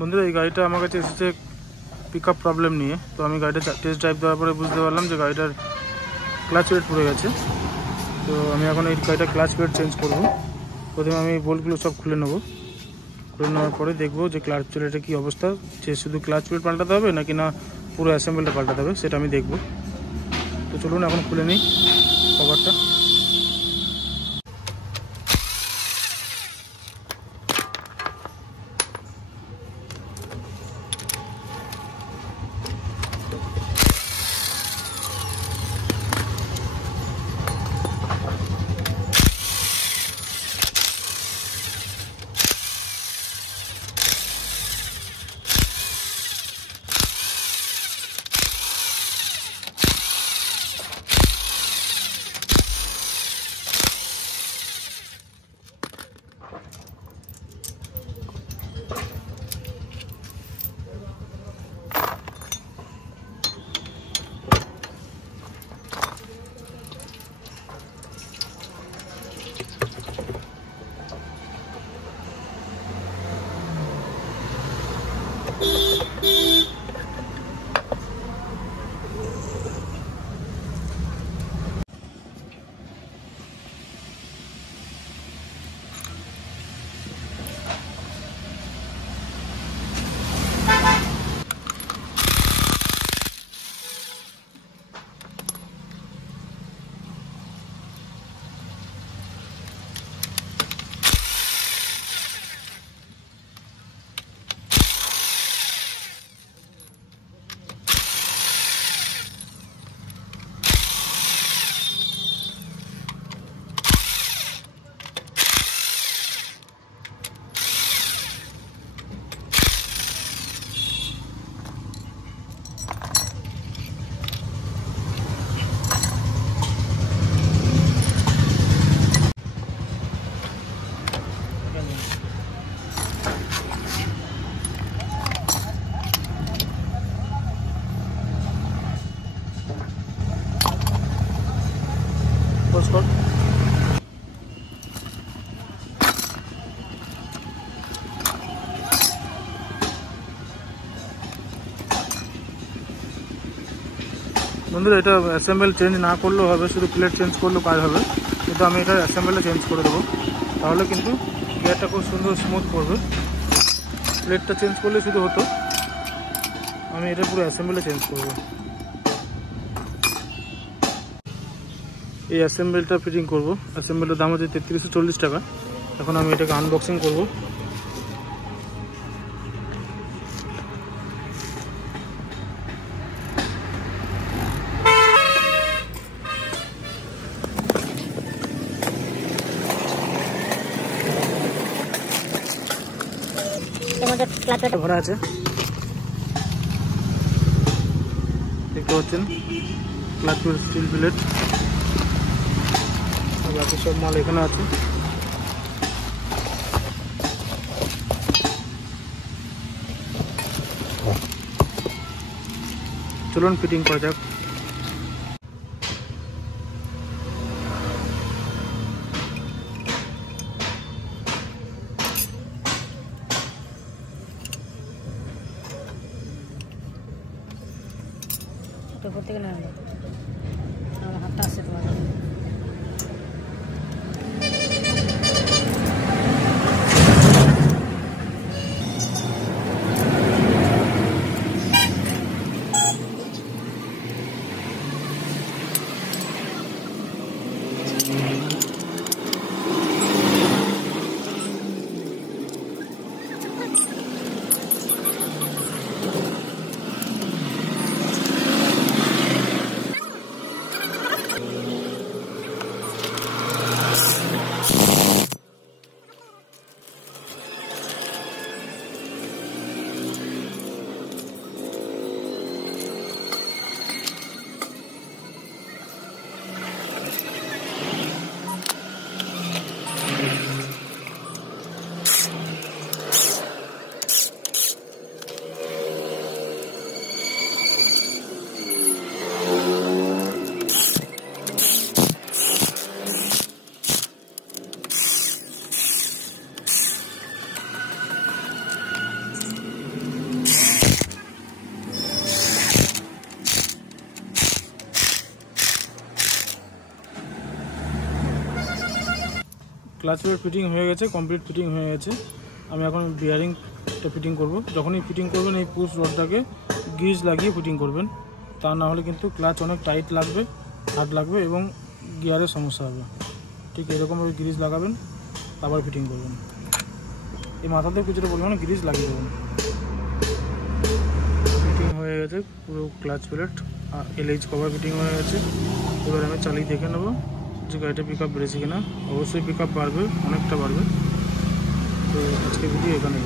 বন্ধুরা এই গাড়িটা আমার কাছে এসেছে পিকআপ প্রবলেম নিয়ে। তো আমি গাড়িটা টেস্ট ড্রাইভ দেওয়ার পরে বুঝতে পারলাম যে গাড়িটার ক্লাচ প্লেট পুড়ে গেছে। তো আমি এখন এই গাড়িটা ক্লাচ প্লেট চেঞ্জ করব। প্রথমে আমি বোল্টগুলো সব খুলে নেব, খুলে নেওয়ার পরে দেখবো যে ক্লাচ প্লেটের কী অবস্থা, যে শুধু ক্লাচ প্লেট পাল্টাতে হবে নাকি না পুরো অ্যাসেম্বলটা পাল্টাতে হবে সেটা আমি দেখব। তো চলুন এখন খুলে নিই কভারটা। বন্ধুরা এটা অ্যাসেম্বল চেঞ্জ না করলেও হবে, শুধু প্লেট চেঞ্জ করলেও কাজ হবে, কিন্তু আমি এটা অ্যাসেম্বলটা চেঞ্জ করে দেবো, তাহলে কিন্তু গিয়ারটা খুব সুন্দর স্মুথ করবে। প্লেটটা চেঞ্জ করলে শুধু হতো, আমি এটা পুরো অ্যাসেম্বলটা চেঞ্জ করব। এই অ্যাসেম্বলটা ফিটিং করব। অ্যাসেম্বলটার দাম হচ্ছে 3340 টাকা। এখন আমি এটাকে আনবক্সিং করব। ভরা আছে দেখতে পাচ্ছেন, ক্লাচ প্লেট, স্টিল প্লেট, বাকি সব মাল এখানে আছে। চলুন ফিটিং করা যাক। প্রত্যেকে না আমার হাতটা আসছে তোমার ক্লাচ প্লেট ফিটিং হয়ে গেছে, কমপ্লিট ফিটিং হয়ে গেছে। আমি এখন বিয়ারিংটা ফিটিং করব। যখনই ফিটিং করবেন এই পুশ রডটাকে গ্রিজ লাগিয়ে ফিটিং করবেন, তা না হলে কিন্তু ক্লাচ অনেক টাইট লাগবে, হার্ড লাগবে এবং গিয়ারের সমস্যা হবে। ঠিক এরকমভাবে গ্রিজ লাগাবেন, আবার ফিটিং করবেন। এই মাথাতে কিছুটা পরিমাণে গ্রিজ লাগিয়ে দেবেন। ফিটিং হয়ে গেছে পুরো clutch plate, LH cover fitting হয়ে গেছে। এবার আমি চালিয়ে দেখে নেবো যে গাড়িটা পিক আপ বেড়েছে কিনা। অবশ্যই পিক আপ বাড়বে, অনেকটা বাড়বে। তো আজকে ভিডিও এখানেই।